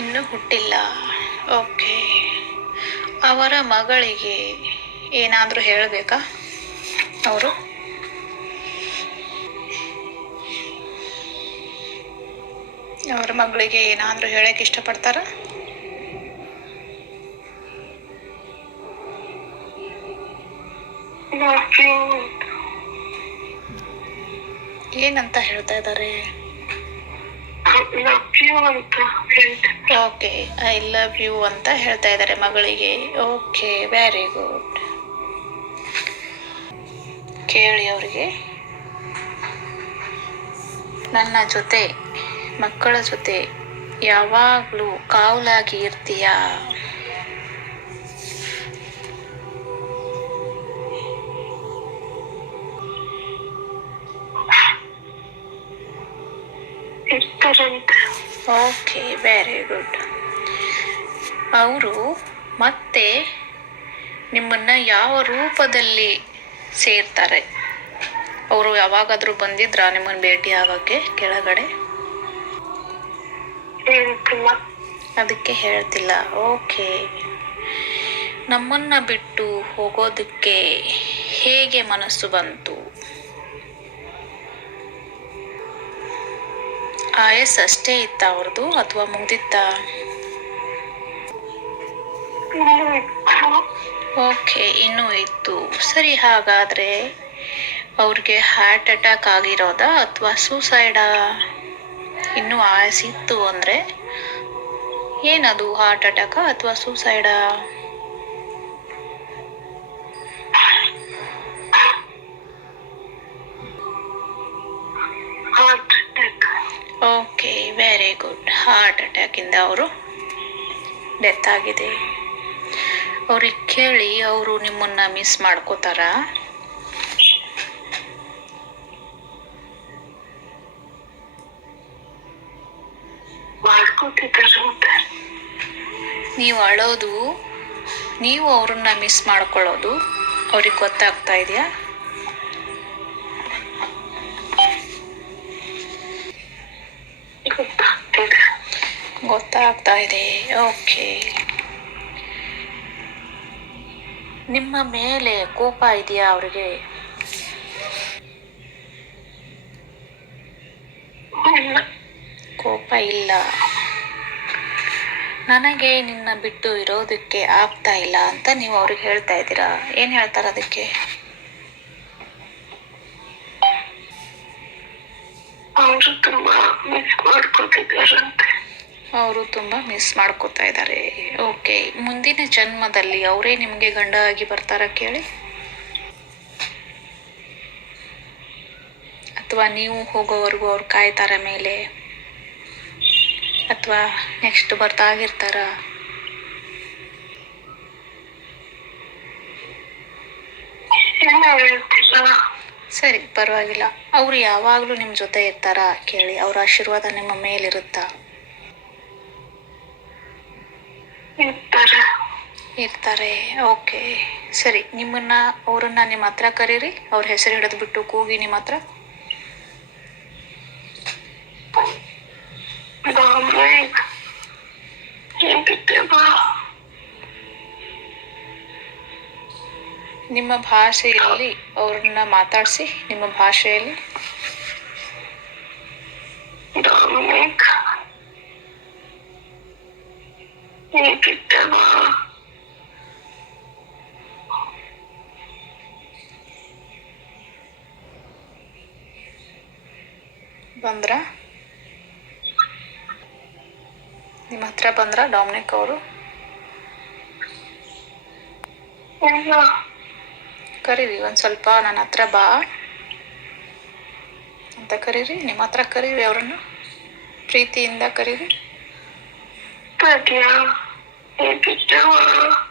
ಇನ್ನೂ ಹುಟ್ಟಿಲ್ಲ. ಓಕೆ. ಅವರ ಮಗಳಿಗೆ ಏನಾದರೂ ಹೇಳಬೇಕಾ? ಅವರು? ಅವರ ಮಗಳಿಗೆ ಏನಾದರೂ ಹೇಳಕ್ಕೆ ಇಷ್ಟಪಡ್ತಾರ? ಏನಂತ ಹೇಳ್ತಾ ಇದ್ದಾರೆ? ಅಂತ ಓಕೆ ಐ ಲವ್ ಯು ಅಂತ ಹೇಳ್ತಾ ಇದ್ದಾರೆ ಮಗಳಿಗೆ. ಓಕೆ ವೆರಿ ಗುಡ್ ಕೇಳಿ ಅವರಿಗೆ. ನನ್ನ ಜೊತೆ, ಮಕ್ಕಳ ಜೊತೆ ಯಾವಾಗಲೂ ಕಾವಲಾಗಿ ಇರ್ತೀಯಾ? ಇರ್ತಾರಂತೆ ಓಕೆ ವೆರಿ ಗುಡ್ ಅವರು ಮತ್ತೆ ನಿಮ್ಮನ್ನ ಯಾವ ರೂಪದಲ್ಲಿ ಸೇರ್ತಾರೆ? ಅವರು ಯಾವಾಗಾದರೂ ಬಂದಿದ್ರಾ ನಿಮ್ಮನ್ನು ಭೇಟಿ ಆಗೋಕ್ಕೆ ಕೆಳಗಡೆ? ಅದಕ್ಕೆ ಹೇಳ್ತಿಲ್ಲ. ಓಕೆ ನಮ್ಮನ್ನ ಬಿಟ್ಟು ಹೋಗೋದಕ್ಕೆ ಹೇಗೆ ಮನಸ್ಸು ಬಂತು? ಆಯಸ್ ಅಷ್ಟೇ ಇತ್ತ ಅವ್ರದ್ದು ಅಥವಾ ಮುಗ್ದಿತ್ತ? ಓಕೆ, ಇನ್ನೂ ಇತ್ತು. ಸರಿ, ಹಾಗಾದರೆ ಅವ್ರಿಗೆ ಹಾರ್ಟ್ ಅಟ್ಯಾಕ್ ಆಗಿರೋದಾ ಅಥವಾ ಸೂಸೈಡಾ ಇನ್ನೂ ಇತ್ತು ಅಂದರೆ ಏನದು ಹಾರ್ಟ್ ಅಟ್ಯಾಕಾ ಅಥವಾ ಸೂಸೈಡಾ ಹಾರ್ಟ್ ಅಟ್ಯಾಕಿಂದ ಅವರು ಡೆತ್ ಆಗಿದೆ. ಅವ್ರಿಗೆ ಕೇಳಿ ಅವರು ನಿಮ್ಮನ್ನ ಮಿಸ್ ಮಾಡ್ಕೋತಾರ? ನೀವು ಅಳೋದು ನೀವು ಅವ್ರನ್ನ ಮಿಸ್ ಮಾಡ್ಕೊಳ್ಳೋದು ಅವ್ರಿಗೆ ಗೊತ್ತಾಗ್ತಾ ಇದೆಯಾ? ಗೊತ್ತಾಗ್ತಿದೆ. ಗೊತ್ತಾಗ್ತಾ ಇದೆ ಓಕೆ. ನಿಮ್ಮ ಮೇಲೆ ಕೋಪ ಇದೆಯಾ ಅವ್ರಿಗೆ? ಕೋಪ ಇಲ್ಲ. ನನಗೆ ನಿನ್ನ ಬಿಟ್ಟು ಇರೋದಕ್ಕೆ ಆಗ್ತಾ ಇಲ್ಲ ಅಂತ ನೀವು ಅವ್ರಿಗೆ ಹೇಳ್ತಾ ಇದ್ದೀರಾ? ಏನು ಹೇಳ್ತಾರ ಅದಕ್ಕೆ? ಅವರು ತುಂಬಾ ಮಿಸ್ ಮಾಡ್ಕೊತಿದ್ದಾರಂತೆ ಅವರು ತುಂಬ ಮಿಸ್ ಮಾಡ್ಕೋತಾ ಇದ್ದಾರೆ. ಓಕೆ ಮುಂದಿನ ಜನ್ಮದಲ್ಲಿ ಅವರೇ ನಿಮಗೆ ಗಂಡ ಆಗಿ ಬರ್ತಾರ ಕೇಳಿ? ಅಥವಾ ನೀವು ಹೋಗೋವರೆಗೂ ಅವ್ರು ಕಾಯ್ತಾರ ಮೇಲೆ? ಅಥವಾ ನೆಕ್ಸ್ಟ್ ಬರ್ತಾಗಿರ್ತಾರ ಸರಿ, ಪರವಾಗಿಲ್ಲ. ಅವ್ರು ಯಾವಾಗಲೂ ನಿಮ್ಮ ಜೊತೆ ಇರ್ತಾರಾ ಕೇಳಿ. ಅವ್ರ ಆಶೀರ್ವಾದ ನಿಮ್ಮ ಮೇಲಿರುತ್ತಾ? ಇರ್ತಾರೆ. ಇರ್ತಾರೆ. ಓಕೆ. ಸರಿ ನಿಮ್ಮನ್ನ ಅವ್ರನ್ನ ನಿಮ್ಮ ಹತ್ರ ಕರೀರಿ. ಅವ್ರ ಹೆಸರು ಹಿಡಿದು ಬಿಟ್ಟು ಕೂಗಿ ನಿಮ್ಮ ಹತ್ರ. ನಿಮ್ಮ ಭಾಷೆಯಲ್ಲಿ ಅವ್ರನ್ನ ಮಾತಾಡಿಸಿ ನಿಮ್ಮ ಭಾಷೆಯಲ್ಲಿ. ಹೇಗಿದ್ದೇವಾ ಬಂದ್ರ? ನಿಮ್ಮ ಹತ್ರ ಬಂದ್ರ ಡಾಮಿನಿಕ್ ಅವರು? ಕರೀರಿ ಒಂದು ಸ್ವಲ್ಪ ನನ್ನ ಹತ್ರ ಬಾ. ಅಂತ ಕರೀರಿ ನಿಮ್ಮ ಹತ್ರ ಕರೀರಿ ಅವ್ರನ್ನ. ಪ್ರೀತಿಯಿಂದ ಕರೀರಿ. 爸爸，你别 yang.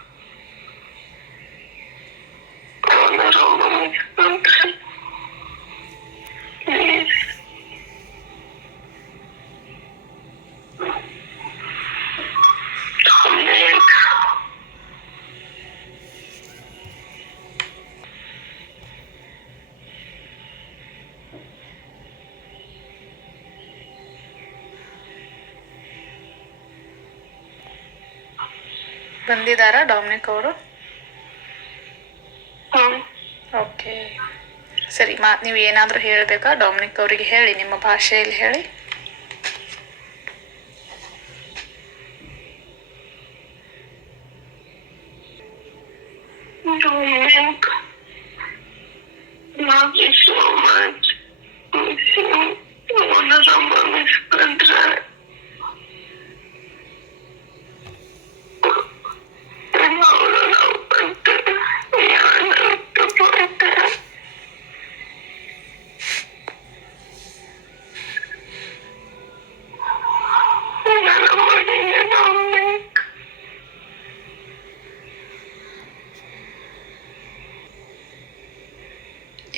ಬಂದಿದ್ದಾರಾ ಡಾಮಿನಿಕ್ ಅವರು? ಓಕೆ ಸರಿ ಮಾ ನೀವು ಏನಾದರೂ ಹೇಳಬೇಕಾ? ಡಾಮಿನಿಕ್ ಅವರಿಗೆ ಹೇಳಿ ನಿಮ್ಮ ಭಾಷೆಯಲ್ಲಿ ಹೇಳಿ.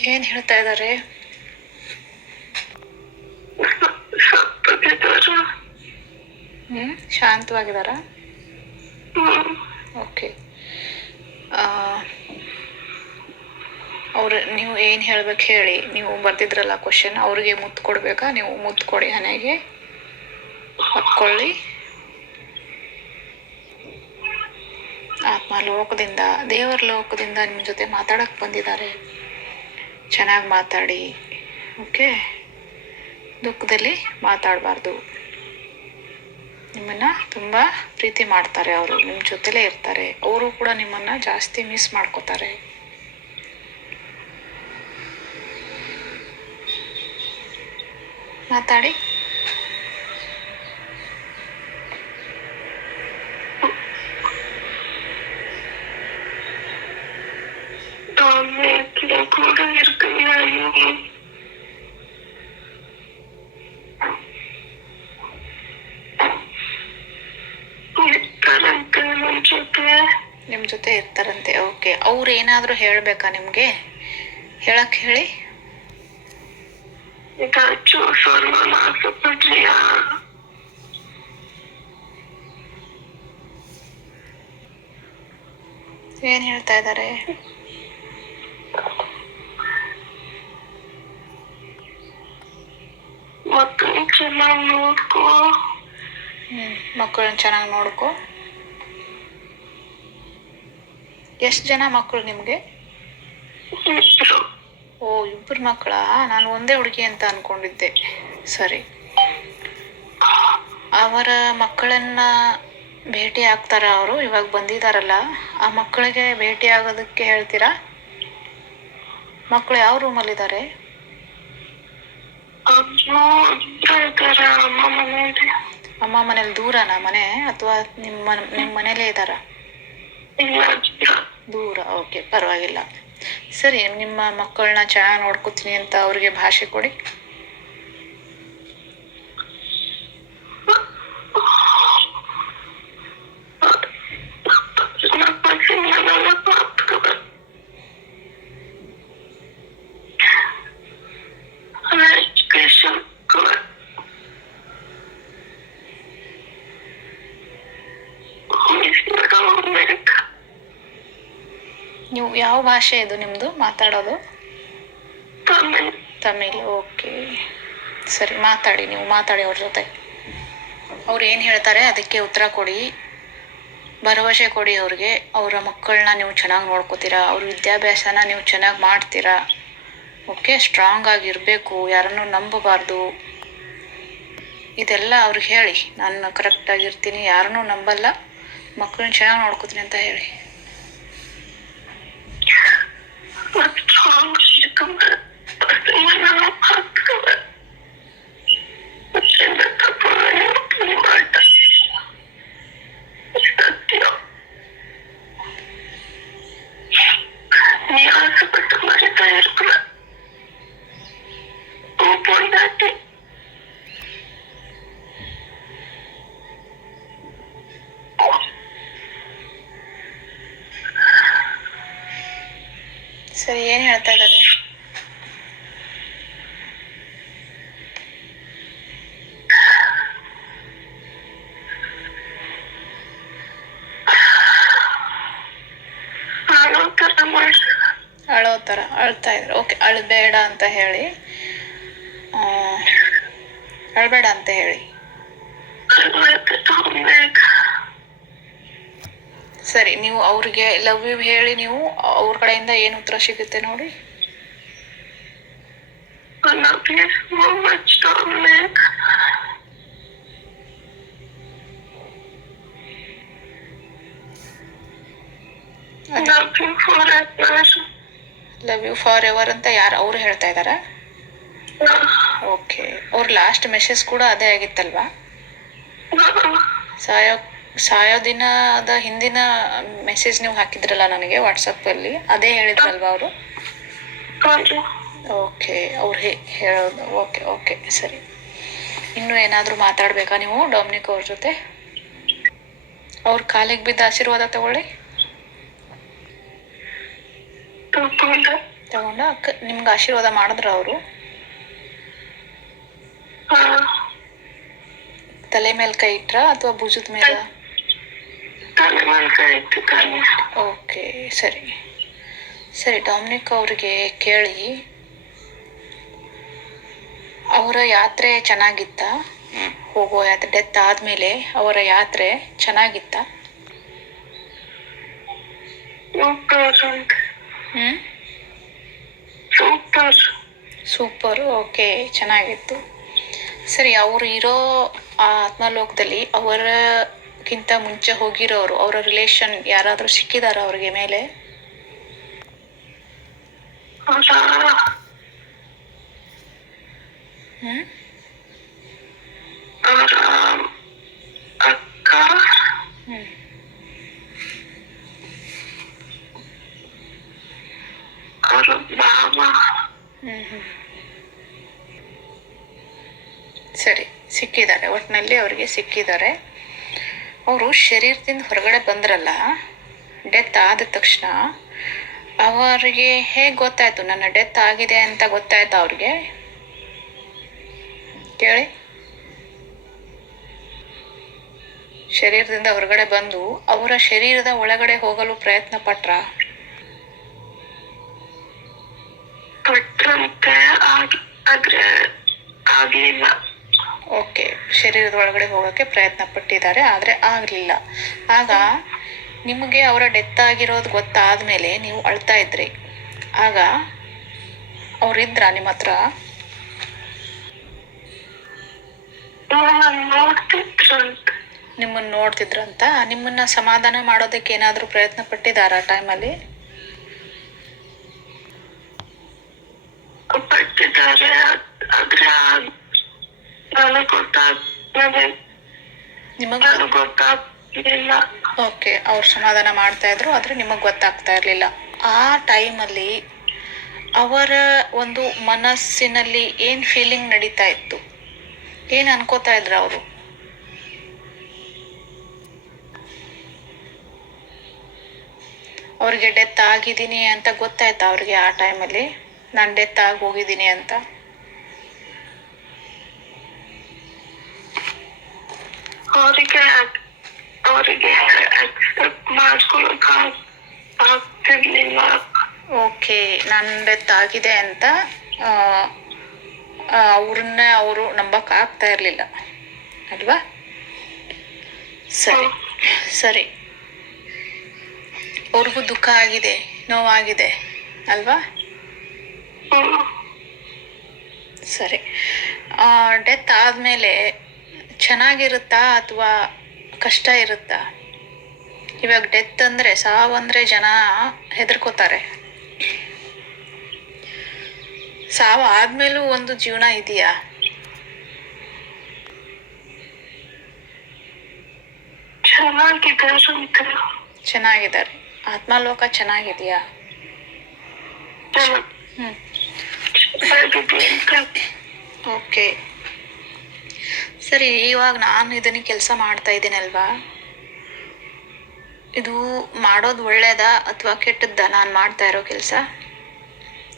ಏನು ಹೇಳ್ತಾ ಇದ್ದಾರೆ ಶಾಂತವಾಗಿದಾರ ಓಕೆ. ಅವ್ರ, ನೀವು ಏನು ಹೇಳ್ಬೇಕು ಹೇಳಿ. ನೀವು ಬರ್ತಿದ್ರಲ್ಲ ಕ್ವಶನ್ ಅವ್ರಿಗೆ ಮುತ್ತು ಕೊಡ್ಬೇಕಾ? ನೀವು ಮುತ್ತು ಕೊಡಿ ಹಣೆಗೆ. ಹಾಕ್ಕೊಳ್ಳಿ ಆತ್ಮ ಲೋಕದಿಂದ ದೇವರ ಲೋಕದಿಂದ ನಿಮ್ಮ ಜೊತೆ ಮಾತಾಡಕ್ಕೆ ಬಂದಿದ್ದಾರೆ. ಚೆನ್ನಾಗಿ ಮಾತಾಡಿ, ಓಕೆ? ದುಃಖದಲ್ಲಿ ಮಾತಾಡಬಾರ್ದು. ನಿಮ್ಮನ್ನು ತುಂಬ ಪ್ರೀತಿ ಮಾಡ್ತಾರೆ ಅವರು ನಿಮ್ಮ ಜೊತೆಲೇ ಇರ್ತಾರೆ. ಅವರು ಕೂಡ ನಿಮ್ಮನ್ನು ಜಾಸ್ತಿ ಮಿಸ್ ಮಾಡ್ಕೋತಾರೆ. ಮಾತಾಡಿ. வீட்டுல கூட இருக்கீங்க ಇರ್ತಾರಂತೆ ನನ್ ಜೊತೆ ನಿಮ್ಮ ಜೊತೆ ಇರ್ತಾರಂತೆ ಓಕೆ ಅವ್ರು ಏನಾದರೂ ಹೇಳಬೇಕಾ ನಿಮಗೆ ಹೇಳಕ್ಕೆ ಹೇಳಿ ஏதாச்சும் சொல்லணும்னு ஆசைப்படுறியா ಏನು ಹೇಳ್ತಾ ಇದ್ದಾರೆ ಚೆನ್ನಾಗಿ ನೋಡ್ಕೋ. ಹ್ಞೂ ಮಕ್ಕಳನ್ನ ಚೆನ್ನಾಗಿ ನೋಡ್ಕೊ. ಎಷ್ಟು ಜನ ಮಕ್ಕಳು ನಿಮಗೆ? ಓ ಇಬ್ಬರು ಮಕ್ಕಳಾ? ನಾನು ಒಂದೇ ಹುಡುಗಿ ಅಂತ ಅನ್ಕೊಂಡಿದ್ದೆ. ಸರಿ. ಅವರ ಮಕ್ಕಳನ್ನ ಭೇಟಿ ಆಗ್ತಾರ ಅವರು? ಇವಾಗ ಬಂದಿದಾರಲ್ಲ. ಆ ಮಕ್ಕಳಿಗೆ ಭೇಟಿ ಆಗೋದಕ್ಕೆ ಹೇಳ್ತೀರಾ? ಮಕ್ಕಳು ಯಾವ ರೂಮಲ್ಲಿದ್ದಾರೆ ಅಮ್ಮ ಮನೇಲಿ ದೂರನಾ ಮನೆ ಅಥವಾ ನಿಮ್ಮ ನಿಮ್ಮ ಮನೇಲೇ ಇದ್ದಾರಾ? ದೂರ ಓಕೆ ಪರವಾಗಿಲ್ಲ. ಸರಿ, ನಿಮ್ಮ ಮಕ್ಕಳನ್ನ ಚೆನ್ನಾಗಿ ನೋಡ್ಕೋತೀನಿ ಅಂತ ಅವ್ರಿಗೆ ಭಾಷೆ ಕೊಡಿ. ಭಾಷೆ ಇದು ನಿಮ್ಮದು ಮಾತಾಡೋದು? ತಮಿಳ್. ತಮಿಳ್ ಓಕೆ. ಸರಿ ಮಾತಾಡಿ ನೀವು ಮಾತಾಡಿ ಅವ್ರ ಜೊತೆ. ಅವ್ರು ಏನು ಹೇಳ್ತಾರೆ ಅದಕ್ಕೆ ಉತ್ತರ ಕೊಡಿ. ಭರವಸೆ ಕೊಡಿ ಅವ್ರಿಗೆ. ಅವರ ಮಕ್ಕಳನ್ನ ನೀವು ಚೆನ್ನಾಗಿ ನೋಡ್ಕೋತೀರಾ ಅವ್ರ ವಿದ್ಯಾಭ್ಯಾಸನ ನೀವು ಚೆನ್ನಾಗಿ ಮಾಡ್ತೀರಾ. ಓಕೆ ಸ್ಟ್ರಾಂಗ್ ಆಗಿರಬೇಕು ಯಾರನ್ನು ನಂಬಬಾರ್ದು. ಇದೆಲ್ಲ ಅವ್ರಿಗೆ ಹೇಳಿ. ನಾನು ಕರೆಕ್ಟಾಗಿರ್ತೀನಿ ಯಾರನ್ನೂ ನಂಬಲ್ಲ ಮಕ್ಕಳನ್ನ ಚೆನ್ನಾಗಿ ನೋಡ್ಕೋತೀನಿ ಅಂತ ಹೇಳಿ. Thank you. ಸರಿ ಏನು ಹೇಳ್ತಾ ಇದ್ದಾರೆ ಆಳೋ ಥರ ಮಾಡಿ. ಅಳೋ ಥರ ಅಳ್ತಾ ಇದ್ರು. ಓಕೆ ಅಳಬೇಡ ಅಂತ ಹೇಳಿ. ಆ, ಅಳ್ಬೇಡ ಅಂತ ಹೇಳಿ. ಸರಿ ನೀವು ಅವ್ರಿಗೆ ಲವ್ ಯು ಹೇಳಿ ನೀವು ಅವ್ರ ಕಡೆಯಿಂದ ಏನು ಉತ್ತರ ಸಿಗುತ್ತೆ ನೋಡಿ. I love you so much, Dominic. Love you forever. Love you forever ಅಂತ ಯಾರು ಅವ್ರು ಹೇಳ್ತಾ ಇದ್ದಾರಾ? ಓಕೆ ಅವ್ರ ಲಾಸ್ಟ್ ಮೆಸೇಜ್ ಕೂಡ ಅದೇ ಆಗಿತ್ತಲ್ವಾ? ಸಾಯೋ ಸಾಯೋ ದಿನದ ಹಿಂದಿನ ಮೆಸೇಜ್ ನೀವು ಹಾಕಿದ್ರಲ್ಲ ನನಗೆ ವಾಟ್ಸಪ್ಪಲ್ಲಿ ಅದೇ ಹೇಳಿದ್ರಲ್ವಾ ಅವರು? ಓಕೆ ಅವ್ರು ಹೇ ಹೇಳೋದು. ಓಕೆ ಓಕೆ ಸರಿ. ಇನ್ನು ಏನಾದರೂ ಮಾತಾಡಬೇಕಾ ನೀವು ಡೊಮಿನಿಕ್ ಅವ್ರ ಜೊತೆ? ಅವ್ರ ಕಾಲಿಗೆ ಬಿದ್ದ ಆಶೀರ್ವಾದ ತಗೊಳ್ಳಿ. ತಗೊಂಡೆ. ನಿಮ್ಗೆ ಆಶೀರ್ವಾದ ಮಾಡಿದ್ರ ಅವರು? ತಲೆ ಮೇಲೆ ಕೈ ಇಟ್ರ ಅಥವಾ ಭುಜದ ಮೇಲೆ? ತಲೆ ಇಟ್ಟಿದ್ದಾನೆ ಓಕೆ ಸರಿ. ಸರಿ ಡಾಮಿನಿಕ್ ಅವ್ರಿಗೆ ಕೇಳಿ. ಅವರ ಯಾತ್ರೆ ಚೆನ್ನಾಗಿತ್ತ? ಹೋಗೋ ಯಾತ್ರೆ ಡೆತ್ ಆದ್ಮೇಲೆ ಅವರ ಯಾತ್ರೆ ಚೆನ್ನಾಗಿತ್ತ? ಸೂಪರ್ ಹ್ಞೂ ಸೂಪರ್ ಸೂಪರ್ ಓಕೆ ಚೆನ್ನಾಗಿತ್ತು. ಸರಿ ಅವರು ಇರೋ ಆತ್ಮಲೋಕದಲ್ಲಿ ಅವರಕ್ಕಿಂತ ಮುಂಚೆ ಹೋಗಿರೋರು ಅವರ ರಿಲೇಷನ್ ಯಾರಾದರೂ ಸಿಕ್ಕಿದಾರ ಅವ್ರಿಗೆ ಮೇಲೆ? ಸರಿ ಸಿಕ್ಕಿದ್ದಾರೆ. ಒಟ್ಟಿನಲ್ಲಿ ಅವರಿಗೆ ಸಿಕ್ಕಿದ್ದಾರೆ. ಅವರು ಶರೀರದಿಂದ ಹೊರಗಡೆ ಬಂದ್ರಲ್ಲ ಡೆತ್ ಆದ ತಕ್ಷಣ ಅವರಿಗೆ ಹೇಗೆ ಗೊತ್ತಾಯ್ತು, ನನ್ನ ಡೆತ್ ಆಗಿದೆ ಅಂತ ಗೊತ್ತಾಯ್ತು ಅವ್ರಿಗೆ? ಕೇಳಿ. ಶರೀರದಿಂದ ಹೊರಗಡೆ ಬಂದು ಅವರ ಶರೀರದ ಒಳಗಡೆ ಹೋಗಲು ಪ್ರಯತ್ನ ಪಟ್ರ? ಪಟ್ರಂತೆ ಆಗ್ಲಿಲ್ಲ ಓಕೆ ಶರೀರದ ಒಳಗಡೆ ಹೋಗೋಕ್ಕೆ ಪ್ರಯತ್ನ ಪಟ್ಟಿದ್ದಾರೆ ಆದರೆ ಆಗಲಿಲ್ಲ. ಆಗ ನಿಮಗೆ ಅವರ ಡೆತ್ ಆಗಿರೋದು ಗೊತ್ತಾದ ಮೇಲೆ ನೀವು ಅಳ್ತಾ ಇದ್ರಿ. ಆಗ ಅವರಿದ್ರ ನಿಮ್ಮ ಹತ್ರ? ನಿಮ್ಮನ್ನು ನೋಡ್ತಿದ್ರಂತ. ನಿಮ್ಮನ್ನ ಸಮಾಧಾನ ಮಾಡೋದಕ್ಕೆ ಏನಾದರೂ ಪ್ರಯತ್ನ ಪಟ್ಟಿದ್ದಾರಾ ಟೈಮಲ್ಲಿ ಪಟ್ಟಿದ್ದಾರೆ ಅದ್- ಗೊತ್ತಾಗ್ತದೆ ನಿಮಗೆ ಓಕೆ ಅವ್ರು ಸಮಾಧಾನ ಮಾಡ್ತಾ ಇದ್ರು ಆದ್ರೆ ನಿಮಗೆ ಗೊತ್ತಾಗ್ತಾ ಇರಲಿಲ್ಲ. ಆ ಟೈಮಲ್ಲಿ ಅವರ ಒಂದು ಮನಸ್ಸಿನಲ್ಲಿ ಏನ್ ಫೀಲಿಂಗ್ ನಡೀತಾ ಇತ್ತು? ಏನ್ ಅನ್ಕೋತಾ ಇದ್ರು ಅವರು? ಅವ್ರಿಗೆ ಡೆತ್ ಆಗಿದ್ದೀನಿ ಅಂತ ಗೊತ್ತಾಯ್ತಾ ಅವ್ರಿಗೆ ಆ ಟೈಮಲ್ಲಿ? ನಾನು ಡೆತ್ ಆಗಿ ಹೋಗಿದ್ದೀನಿ ಅಂತ? ಅವರಿಗೆ ಅವರಿಗೆ ಅಕ್ಸೆಪ್ಟ್ ಮಾಡ್ಕೊಳಕ್ ಆಗ್- ಆಗ್ತಿರ್ಲಿಲ್ಲ. ಓಕೆ ನನ್ನ ಡೆತ್ ಆಗಿದೆ ಅಂತ ಅವ್ರನ್ನ ಅವರು ನಂಬಕ್ ಆಗ್ತಾ ಇರ್ಲಿಲ್ಲ. ಅಲ್ವಾ? ಸರಿ ಸರಿ. ಅವ್ರಿಗೂ ದುಃಖ ಆಗಿದೆ ನೋವಾಗಿದೆ ಅಲ್ವಾ? ಸರಿ. ಸರಿ ಡೆತ್ ಆದಮೇಲೆ ಚೆನ್ನಾಗಿರುತ್ತಾ ಅಥವಾ ಕಷ್ಟ ಇರುತ್ತಾ? ಇವಾಗ ಡೆತ್ ಅಂದರೆ ಸಾವು ಅಂದರೆ ಜನ ಹೆದರ್ಕೋತಾರೆ. ಸಾವು ಆದ್ಮೇಲೂ ಒಂದು ಜೀವನ ಇದೆಯಾ? ಚೆನ್ನಾಗಿದ್ದಾರೆ ಆತ್ಮಲೋಕ ಚೆನ್ನಾಗಿದೆಯಾ? ಓಕೆ ಸರಿ ಇವಾಗ ನಾನು ಇದನ್ನ ಕೆಲಸ ಮಾಡ್ತಾ ಇದ್ದೀನಲ್ವಾ? ಇದು ಮಾಡೋದು ಒಳ್ಳೇದಾ ಅಥವಾ ಕೆಟ್ಟದ್ದಾ? ನಾನು ಮಾಡ್ತಾ ಇರೋ ಕೆಲಸ?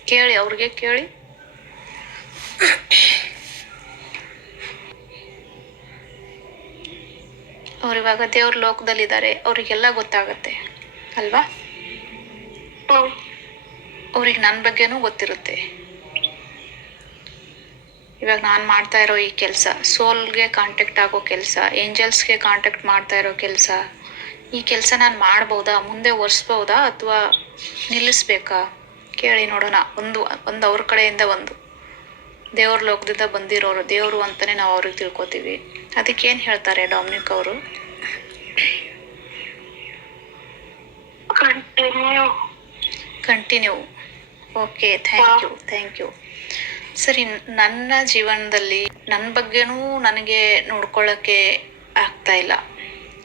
ಕೇಳಿ ಅವ್ರಿಗೆ ಕೇಳಿ. ಅವ್ರು ಇವಾಗ ದೇವ್ರ ಲೋಕದಲ್ಲಿದ್ದಾರೆ ಅವರಿಗೆಲ್ಲ ಗೊತ್ತಾಗತ್ತೆ ಅಲ್ವಾ. ಅವ್ರಿಗೆ ನನ್ನ ಬಗ್ಗೆನೂ ಗೊತ್ತಿರುತ್ತೆ. ಇವಾಗ ನಾನು ಮಾಡ್ತಾ ಇರೋ ಈ ಕೆಲಸ ಸೋಲ್ಗೆ ಕಾಂಟ್ಯಾಕ್ಟ್ ಆಗೋ ಕೆಲಸ ಏಂಜಲ್ಸ್ಗೆ ಕಾಂಟ್ಯಾಕ್ಟ್ ಮಾಡ್ತಾ ಇರೋ ಕೆಲಸ ಈ ಕೆಲಸ ನಾನು ಮಾಡ್ಬೋದಾ? ಮುಂದೆ ಒರೆಸ್ಬೋದಾ? ಅಥವಾ ನಿಲ್ಲಿಸ್ಬೇಕಾ? ಕೇಳಿ ನೋಡೋಣ. ಒಂದು ಒಂದು ಅವ್ರ ಕಡೆಯಿಂದ ಒಂದು. ದೇವ್ರ ಲೋಕದಿಂದ ಬಂದಿರೋರು ದೇವರು ಅಂತಲೇ ನಾವು ಅವ್ರಿಗೆ ತಿಳ್ಕೊತೀವಿ. ಅದಕ್ಕೇನು ಹೇಳ್ತಾರೆ ಡಾಮಿನಿಕ್ ಅವರು? Continue continue okay thank you thank you ಸರಿ ನನ್ನ ಜೀವನದಲ್ಲಿ ನನ್ನ ಬಗ್ಗೆನೂ ನನಗೆ ನೋಡ್ಕೊಳ್ಳೋಕ್ಕೆ ಆಗ್ತಾ ಇಲ್ಲ.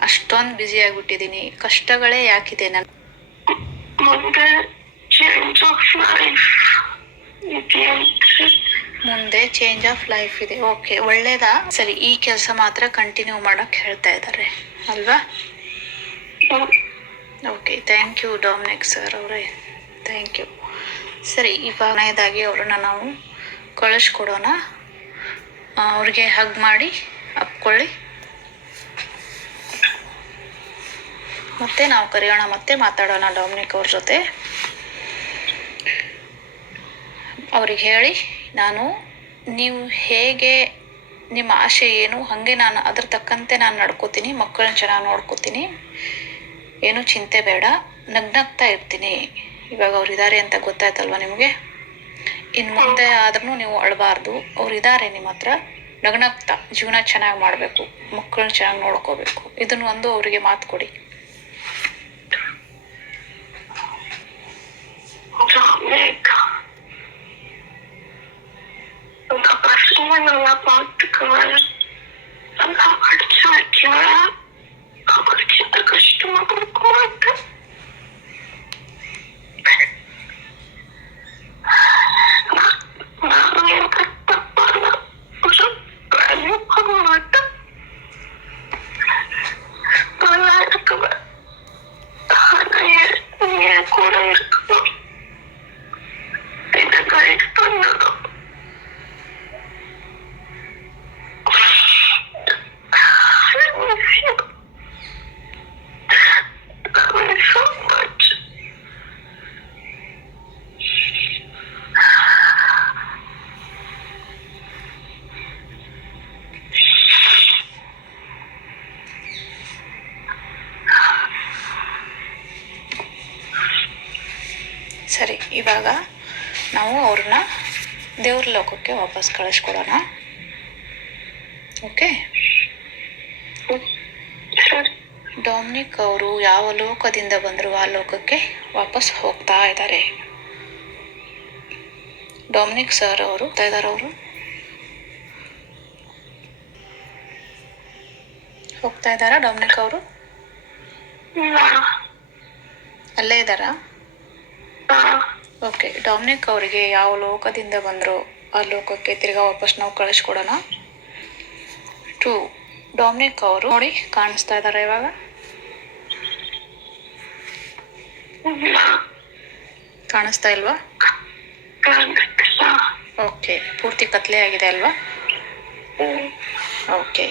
ಅಷ್ಟೊಂದು ಬ್ಯುಸಿ ಆಗಿಬಿಟ್ಟಿದ್ದೀನಿ ಕಷ್ಟಗಳೇ ಯಾಕಿದೆ ನನ್ನ ಮುಂದೆ ಚೇಂಜ್ ಆಫ್ ಲೈಫ್ ಇದೆ ಓಕೆ ಒಳ್ಳೇದಾ? ಸರಿ ಈ ಕೆಲಸ ಮಾತ್ರ ಕಂಟಿನ್ಯೂ ಮಾಡಕ್ ಹೇಳ್ತಾ ಇದ್ದಾರೆ ಅಲ್ವಾ? Okay thank you Dominic sir ಅವರೇ. ಥ್ಯಾಂಕ್ ಯು ಸರಿ ಇವಾಗ ಅವ್ರನ್ನ ನಾವು ಕಳಿಸ್ಕೊಡೋಣ ಅವ್ರಿಗೆ ಹಗ್ ಮಾಡಿ, ಅಪ್ಕೊಳ್ಳಿ. ಮತ್ತೆ ನಾವು ಕರೆಯೋಣ, ಮತ್ತೆ ಮಾತಾಡೋಣ ಡಾಮಿನಿಕ್ ಅವ್ರ ಜೊತೆ. ಅವ್ರಿಗೆ ಹೇಳಿ, ನಾನು ನೀವು ಹೇಗೆ, ನಿಮ್ಮ ಆಸೆ ಏನು, ಹಾಗೆ ನಾನು ಅದ್ರ ತಕ್ಕಂತೆ ನಾನು ನಡ್ಕೋತೀನಿ, ಮಕ್ಕಳನ್ನ ಚೆನ್ನಾಗಿ ನೋಡ್ಕೋತೀನಿ. ಏನು ಚಿಂತೆ ಬೇಡ, ನಗ್ನಗ್ತಾ ಇರ್ತೀನಿ. ಇವಾಗ ಅವ್ರು ಇದ್ದಾರೆ ಅಂತ ಗೊತ್ತಾಯ್ತಲ್ವ ನಿಮಗೆ? ಇನ್ನು ಮುಂದೆ ಆದ್ರೂ ನೀವು ಅಳಬಾರ್ದು ಅವ್ರು ಇದ್ದಾರೆ ನಿಮ್ಮ ಹತ್ರ ನಗ್ನಗ್ತಾ ಜೀವನ ಚೆನ್ನಾಗಿ ಮಾಡಬೇಕು ಮಕ್ಕಳನ್ನ ಚೆನ್ನಾಗಿ ನೋಡ್ಕೋಬೇಕು ಇದನ್ನು ಒಂದು ಅವರಿಗೆ ಮಾತು ಕೊಡಿ Dominic. உங்க பசங்க நல்லா பார்த்துக்குவேன் ಇವಾಗ ನಾವು ಅವ್ರನ್ನ ದೇವ್ರ ಲೋಕಕ್ಕೆ ವಾಪಸ್ ಕಳಿಸ್ಕೊಡೋಣ. ಓಕೆ ಡೊಮಿನಿಕ್ ಅವರು ಯಾವ ಲೋಕದಿಂದ ಬಂದರು ಆ ಲೋಕಕ್ಕೆ ವಾಪಸ್ ಹೋಗ್ತಾ ಇದ್ದಾರೆ. ಡೊಮಿನಿಕ್ ಸರ್ ಅವರು ಅವರು? ಹೋಗ್ತಾ ಇದ್ದಾರಾ ಡೊಮಿನಿಕ್ ಅವರು? ಅಲ್ಲೇ ಇದ್ದಾರಾ? ಓಕೆ ಡಾಮಿನಿಕ್ ಅವರಿಗೆ ಯಾವ ಲೋಕದಿಂದ ಬಂದರು ಆ ಲೋಕಕ್ಕೆ ತಿರ್ಗಾ ವಾಪಸ್ ನಾವು ಕಳಿಸ್ಕೊಡೋಣ. ಟು ಡಾಮಿನಿಕ್ ಅವರು ನೋಡಿ ಕಾಣಿಸ್ತಾ ಇದ್ದಾರೆ ಇವಾಗ. ಕಾಣಿಸ್ತಾ ಇಲ್ವಾ? ಓಕೆ ಪೂರ್ತಿ ಕತ್ಲೆ ಆಗಿದೆ ಅಲ್ವಾ? ಓಕೆ